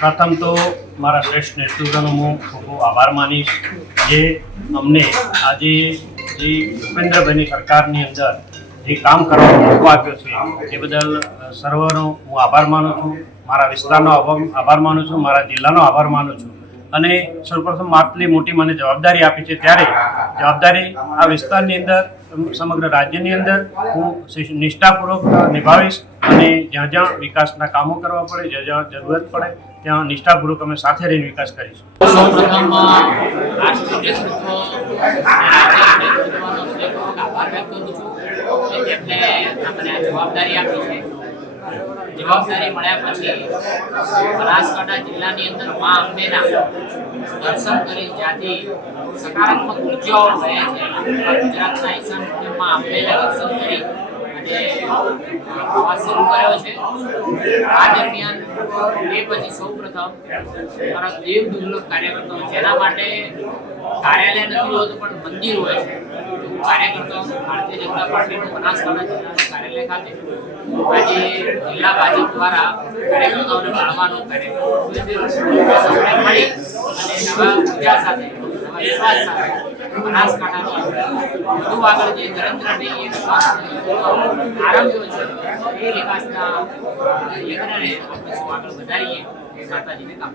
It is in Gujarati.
પ્રથમ તો મારા શ્રેષ્ઠ નેતૃત્વનો હું ખૂબ આભાર માનીશ જે અમને આજે જે ભૂપેન્દ્રભાઈની સરકારની અંદર જે કામ કરવાનો મોકો આપ્યો છે, એ બદલ સર્વનો હું આભાર માનું છું. મારા વિસ્તારનો આભાર માનું છું, મારા જિલ્લાનો આભાર માનું છું. અને સૌપ્રથમ આટલી મોટી મને જવાબદારી આપી છે ત્યારે જવાબદારી આ વિસ્તારની અંદર સમગ્ર રાજ્યની અંદર હું નિષ્ઠાપૂર્વક નિભાવીશ અને જ્યાં જ્યાં વિકાસના કામો કરવા પડે, જ્યાં જ્યાં જરૂરત પડે, ત્યાં નિષ્ઠાપૂર્વક અમે સાથે રહીને વિકાસ કરીશું. જવાબદારી આપી છે જવાબદારી મળ્યા પછી બનાસકાંઠા જિલ્લાની અંદર મા અંબેના દર્શન કરી જ્યાંથી સકારાત્મક ઉર્જાઓ રહે છે. ગુજરાતના ઈશાન મંદિરમાં અંબેના દર્શન કરી અને પ્રવાસ કર્યો છે. આ દરમિયાન એ પછી સૌ પ્રથમ મારા દેવ દુર્લભ કાર્યકર્તાઓ, જેના માટે કાર્યાલય નથી હોતું પણ મંદિર હોય છે. કાર્યકર્તાઓ ભારતીય જનતા પાર્ટીનું બનાસકાંઠા જિલ્લાના કાર્યાલય ખાતે. આજે જિલ્લા ભાજપ દ્વારા કાર્યકર્તાઓને મળવાનો કાર્યક્રમ અને નવા ઊર્જા સાથે, નવા વિશ્વાસ સાથે બનાસકાંઠાની વધુ આગળ જે નરેન્દ્રભાઈ આરંભ્યો છે, એ વિકાસના યજ્ઞને આગળ વધારીએ માતાજીને કામ